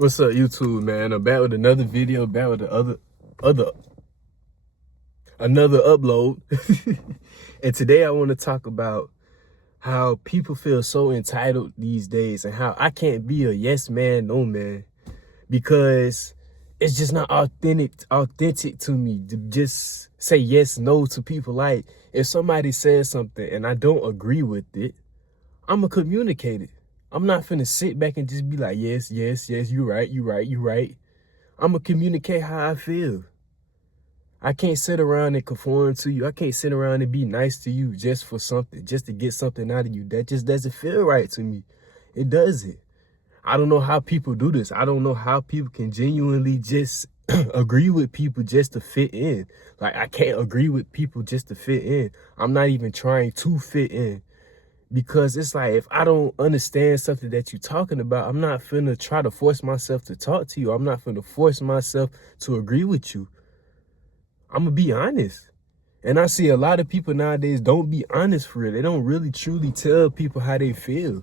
What's up, YouTube, man? I'm back with another video, back with the another upload. And today I want to talk about how people feel so entitled these days and how I can't be a yes man, no man, because it's just not authentic to me to just say yes, no to people. Like, if somebody says something and I don't agree with it, I'm going to communicate it. I'm not finna sit back and just be like, yes, you right. I'm going to communicate how I feel. I can't sit around and conform to you. I can't sit around and be nice to you just for something, just to get something out of you. That just doesn't feel right to me. It doesn't. I don't know how people do this. I don't know how people can genuinely just agree with people just to fit in. Like, I can't agree with people just to fit in. I'm not even trying to fit in. Because it's like, if I don't understand something that you're talking about, I'm not finna try to force myself to talk to you. I'm not finna force myself to agree with you. I'm gonna be honest. And I see a lot of people nowadays don't be honest for real. They don't really truly tell people how they feel.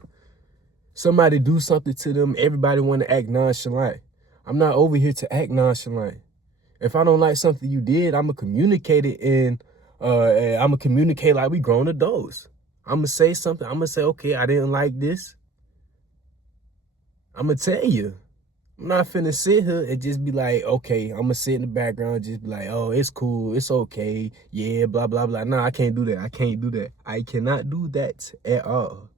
Somebody do something to them, everybody want to act nonchalant. I'm not over here to act nonchalant. If I don't like something you did, I'm gonna communicate it, and I'm gonna communicate like we grown adults. I'm going to say something. I'm going to say, okay, I didn't like this. I'm going to tell you. I'm not finna sit here and just be like, okay, I'm going to sit in the background and just be like, oh, it's cool. It's okay. Yeah, blah, blah, blah. No, I can't do that. I can't do that. I cannot do that at all.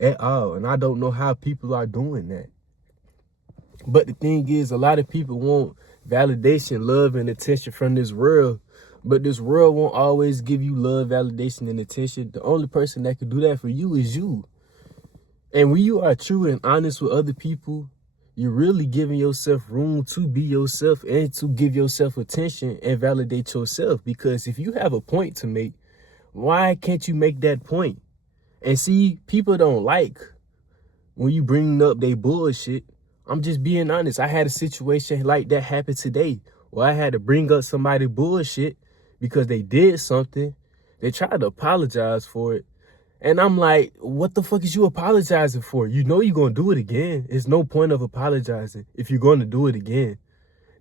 At all. And I don't know how people are doing that. But the thing is, a lot of people want validation, love, and attention from this world. But this world won't always give you love, validation, and attention. The only person that can do that for you is you. And when you are true and honest with other people, you're really giving yourself room to be yourself and to give yourself attention and validate yourself. Because if you have a point to make, why can't you make that point? And see, people don't like when you bring up they bullshit. I'm just being honest. I had a situation like that happen today where I had to bring up somebody bullshit because they did something. They tried to apologize for it. And I'm like, what the fuck is you apologizing for? You know you're going to do it again. There's no point of apologizing if you're going to do it again.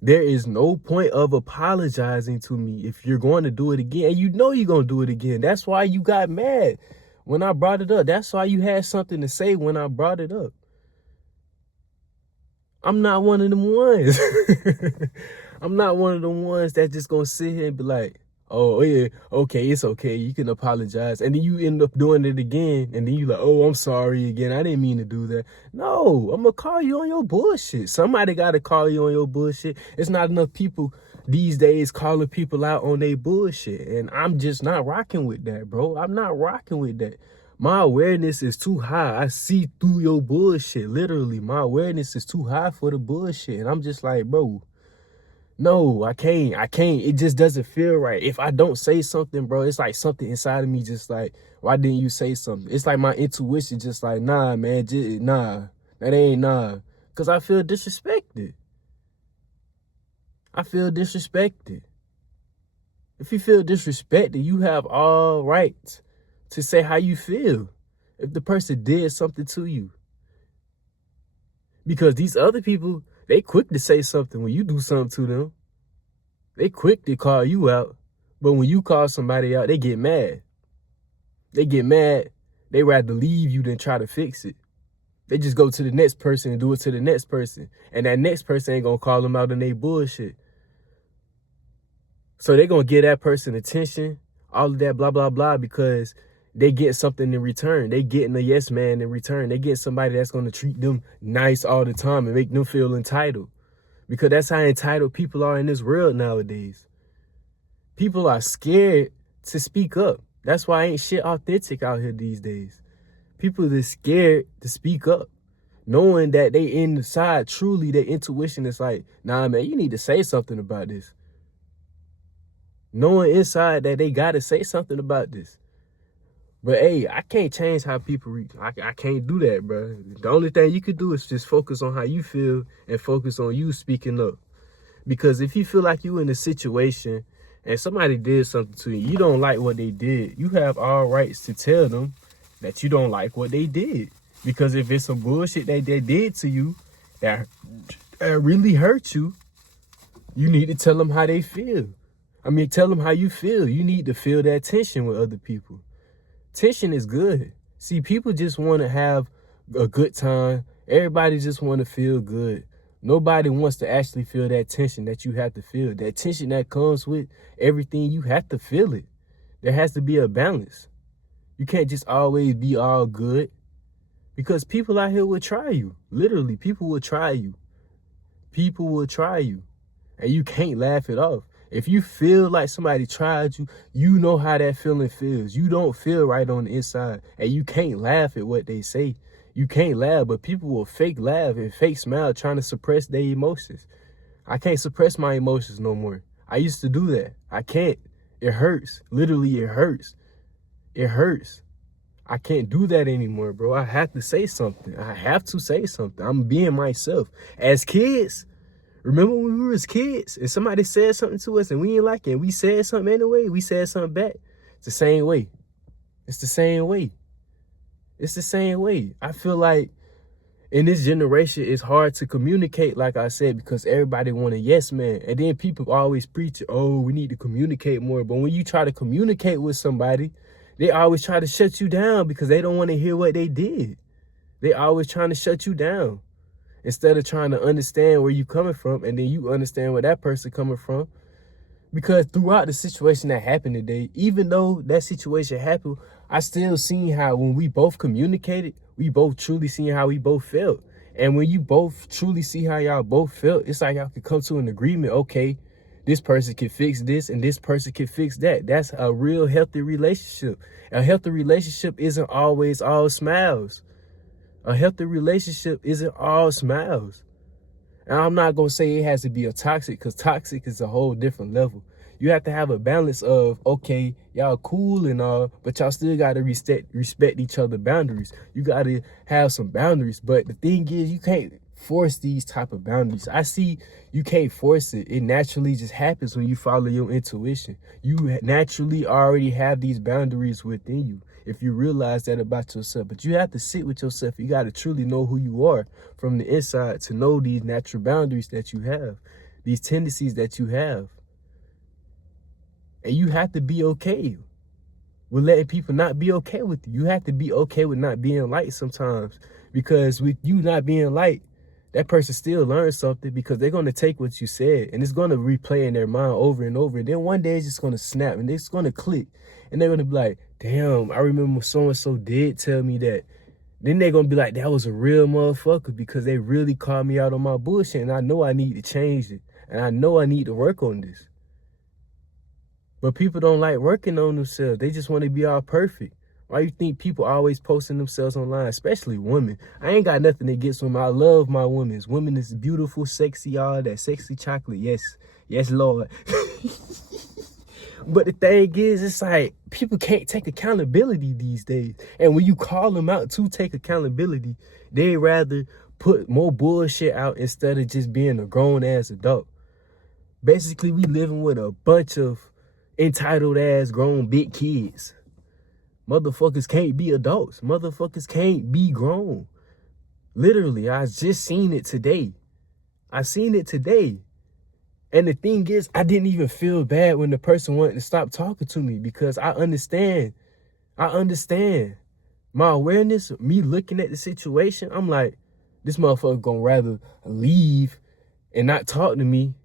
There is no point of apologizing to me if you're going to do it again. And you know you're going to do it again. That's why you got mad when I brought it up. That's why you had something to say when I brought it up. I'm not one of them ones. I'm not one of them ones that just gonna sit here and be like, oh yeah, okay, it's okay, you can apologize. And then you end up doing it again, and then you like, oh, I'm sorry again, I didn't mean to do that. No, I'm gonna call you on your bullshit. Somebody gotta call you on your bullshit. It's not enough people these days calling people out on their bullshit. And I'm just not rocking with that, bro. I'm not rocking with that. My awareness is too high. I see through your bullshit. Literally, my awareness is too high for the bullshit. And I'm just like, bro, no, I can't. It just doesn't feel right. If I don't say something, bro, it's like something inside of me just like, why didn't you say something? It's like my intuition just like, nah, man, nah, that ain't nah. Because I feel disrespected. I feel disrespected. If you feel disrespected, you have all rights to say how you feel if the person did something to you. Because these other people, they quick to say something when you do something to them. They quick to call you out. But when you call somebody out, they get mad. They get mad. They rather leave you than try to fix it. They just go to the next person and do it to the next person. And that next person ain't going to call them out on their bullshit. So they're going to give that person attention, all of that blah, blah, blah, because they get something in return. They getting a yes man in return. They get somebody that's going to treat them nice all the time and make them feel entitled. Because that's how entitled people are in this world nowadays. People are scared to speak up. That's why ain't shit authentic out here these days. People are scared to speak up, knowing that they inside, truly, their intuition is like, nah, man, you need to say something about this. Knowing inside that they got to say something about this. But hey, I can't change how people reach. I can't do that, bro. The only thing you could do is just focus on how you feel and focus on you speaking up. Because if you feel like you in a situation and somebody did something to you, you don't like what they did, you have all rights to tell them that you don't like what they did. Because if it's some bullshit that they did to you that really hurt you, you need to tell them how they feel. I mean, tell them how you feel. You need to feel that tension with other people. Tension is good. See, people just want to have a good time. Everybody just want to feel good. Nobody wants to actually feel that tension that you have to feel. That tension that comes with everything, you have to feel it. There has to be a balance. You can't just always be all good, because people out here will try you. Literally, people will try you. People will try you, and you can't laugh it off. If you feel like somebody tried you, you know how that feeling feels. You don't feel right on the inside, and you can't laugh at what they say. You can't laugh, but people will fake laugh and fake smile trying to suppress their emotions. I can't suppress my emotions no more. I used to do that. I can't. It hurts. Literally, it hurts. It hurts. I can't do that anymore, bro. I have to say something. I have to say something. I'm being myself. As kids, remember when we was kids and somebody said something to us and we didn't like it and we said something anyway? We said something back. It's the same way. It's the same way. It's the same way. I feel like in this generation, it's hard to communicate, like I said, because everybody want a yes man. And then people always preach, oh, we need to communicate more. But when you try to communicate with somebody, they always try to shut you down because they don't want to hear what they did. They always trying to shut you down instead of trying to understand where you coming from, and then you understand where that person coming from. Because throughout the situation that happened today, even though that situation happened, I still seen how when we both communicated, we both truly seen how we both felt. And when you both truly see how y'all both felt, it's like y'all could come to an agreement. Okay, this person can fix this and this person can fix that. That's a real healthy relationship. A healthy relationship isn't always all smiles. A healthy relationship isn't all smiles. And I'm not going to say it has to be a toxic, because toxic is a whole different level. You have to have a balance of, okay, y'all cool and all, but y'all still got to respect each other's boundaries. You got to have some boundaries. But the thing is, you can't force these type of boundaries. I see you can't force it. It naturally just happens when you follow your intuition. You naturally already have these boundaries within you if you realize that about yourself. But you have to sit with yourself. You got to truly know who you are from the inside to know these natural boundaries that you have, these tendencies that you have. And you have to be okay with letting people not be okay with you. You have to be okay with not being liked sometimes, because with you not being liked, that person still learns something, because they're going to take what you said and it's going to replay in their mind over and over. And then one day it's just going to snap and it's going to click. And they're going to be like, damn, I remember so-and-so did tell me that. Then they're going to be like, that was a real motherfucker, because they really called me out on my bullshit. And I know I need to change it. And I know I need to work on this. But people don't like working on themselves. They just want to be all perfect. Why you think people always posting themselves online, especially women? I ain't got nothing against women. I love my women. Women is beautiful, sexy, all that sexy chocolate. Yes, yes, Lord. But the thing is, it's like people can't take accountability these days. And when you call them out to take accountability, they rather put more bullshit out instead of just being a grown-ass adult. Basically, we living with a bunch of entitled-ass grown big kids. Motherfuckers can't be adults. Motherfuckers can't be grown. Literally, I just seen it today. I seen it today. And the thing is, I didn't even feel bad when the person wanted to stop talking to me, because I understand. I understand. My awareness, me looking at the situation, I'm like, this motherfucker gonna rather leave and not talk to me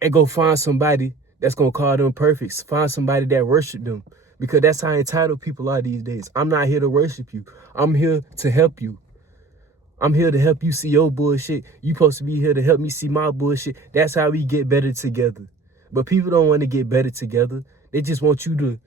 and go find somebody that's gonna call them perfect. Find somebody that worship them. Because that's how entitled people are these days. I'm not here to worship you. I'm here to help you. I'm here to help you see your bullshit. You supposed to be here to help me see my bullshit. That's how we get better together. But people don't want to get better together. They just want you to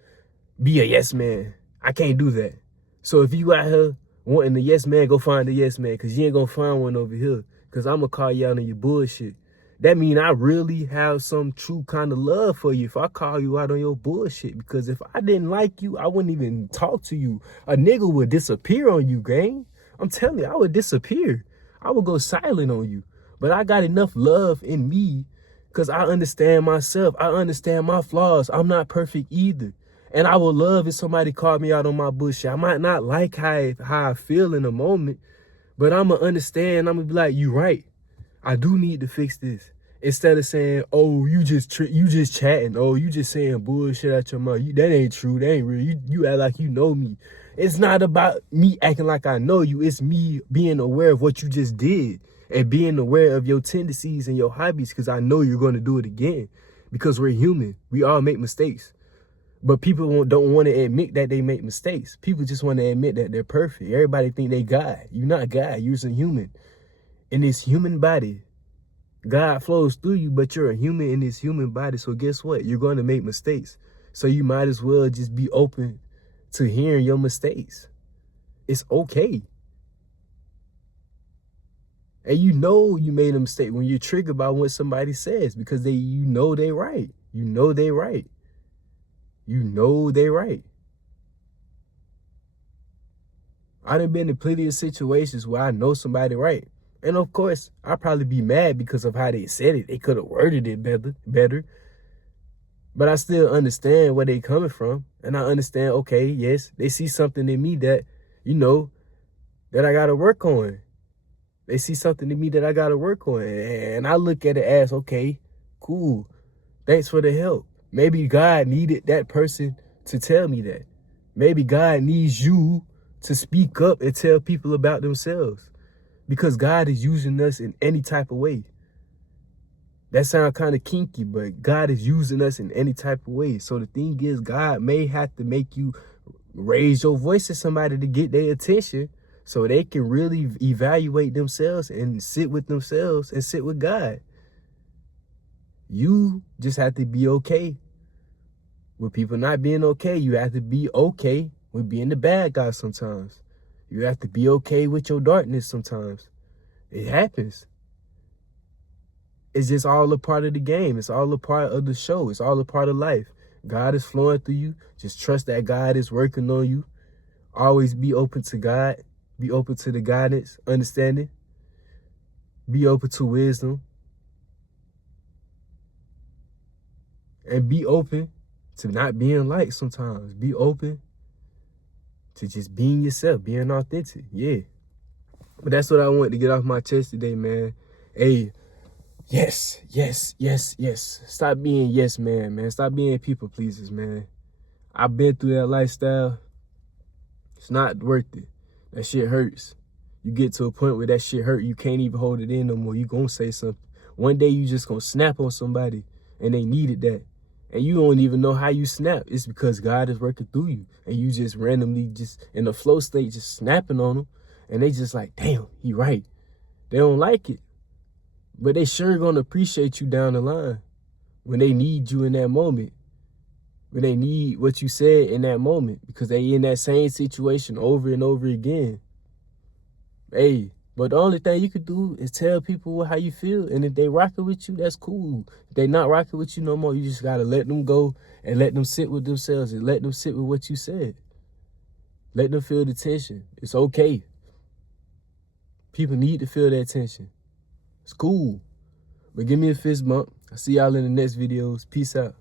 be a yes man. I can't do that. So if you out here wanting a yes man, go find a yes man, because you ain't going to find one over here, because I'm going to call you out on your bullshit. That mean I really have some true kind of love for you if I call you out on your bullshit. Because if I didn't like you, I wouldn't even talk to you. A nigga would disappear on you, gang. I'm telling you, I would disappear. I would go silent on you. But I got enough love in me because I understand myself. I understand my flaws. I'm not perfect either. And I would love if somebody called me out on my bullshit. I might not like how I feel in a moment, but I'm going to understand. I'm going to be like, you right. I do need to fix this. Instead of saying, oh, you just chatting. Oh, you just saying bullshit out your mouth. That ain't true. That ain't real. You act like you know me. It's not about me acting like I know you. It's me being aware of what you just did and being aware of your tendencies and your hobbies, because I know you're going to do it again, because we're human. We all make mistakes. But people don't want to admit that they make mistakes. People just want to admit that they're perfect. Everybody think they God. You're not God. You're just a human. In this human body, God flows through you, but you're a human in this human body. So guess what? You're going to make mistakes. So you might as well just be open to hearing your mistakes. It's okay. And you know you made a mistake when you're triggered by what somebody says, because you know they right. You know they right. You know they right. I done been in plenty of situations where I know somebody right. And of course, I'd probably be mad because of how they said it. They could have worded it better. But I still understand where they coming from. And I understand, okay, yes, they see something in me that, that I got to work on. They see something in me that I got to work on. And I look at it as, okay, cool. Thanks for the help. Maybe God needed that person to tell me that. Maybe God needs you to speak up and tell people about themselves, because God is using us in any type of way. That sounds kind of kinky, but God is using us in any type of way. So the thing is, God may have to make you raise your voice to somebody to get their attention, so they can really evaluate themselves and sit with themselves and sit with God. You just have to be okay with people not being okay. You have to be okay with being the bad guy sometimes. You have to be okay with your darkness sometimes. It happens. It's just all a part of the game. It's all a part of the show. It's all a part of life. God is flowing through you. Just trust that God is working on you. Always be open to God. Be open to the guidance, understanding. Be open to wisdom. And be open to not being liked sometimes. Be open to just being yourself, being authentic. Yeah. But that's what I wanted to get off my chest today, man. Hey, yes. Stop being yes man. Stop being people pleasers, man. I've been through that lifestyle. It's not worth it. That shit hurts. You get to a point where that shit hurt, you can't even hold it in no more. You gonna say something. One day you just gonna snap on somebody, and they needed that. And you don't even know how you snap. It's because God is working through you. And you just randomly just in the flow state just snapping on them. And they just like, damn, he right. They don't like it. But they sure gonna appreciate you down the line when they need you in that moment. When they need what you said in that moment, because they in that same situation over and over again. Hey, but the only thing you could do is tell people how you feel. And if they rocking with you, that's cool. If they not rocking with you no more, you just got to let them go and let them sit with themselves and let them sit with what you said. Let them feel the tension. It's okay. People need to feel that tension. It's cool. But give me a fist bump. I'll see y'all in the next videos. Peace out.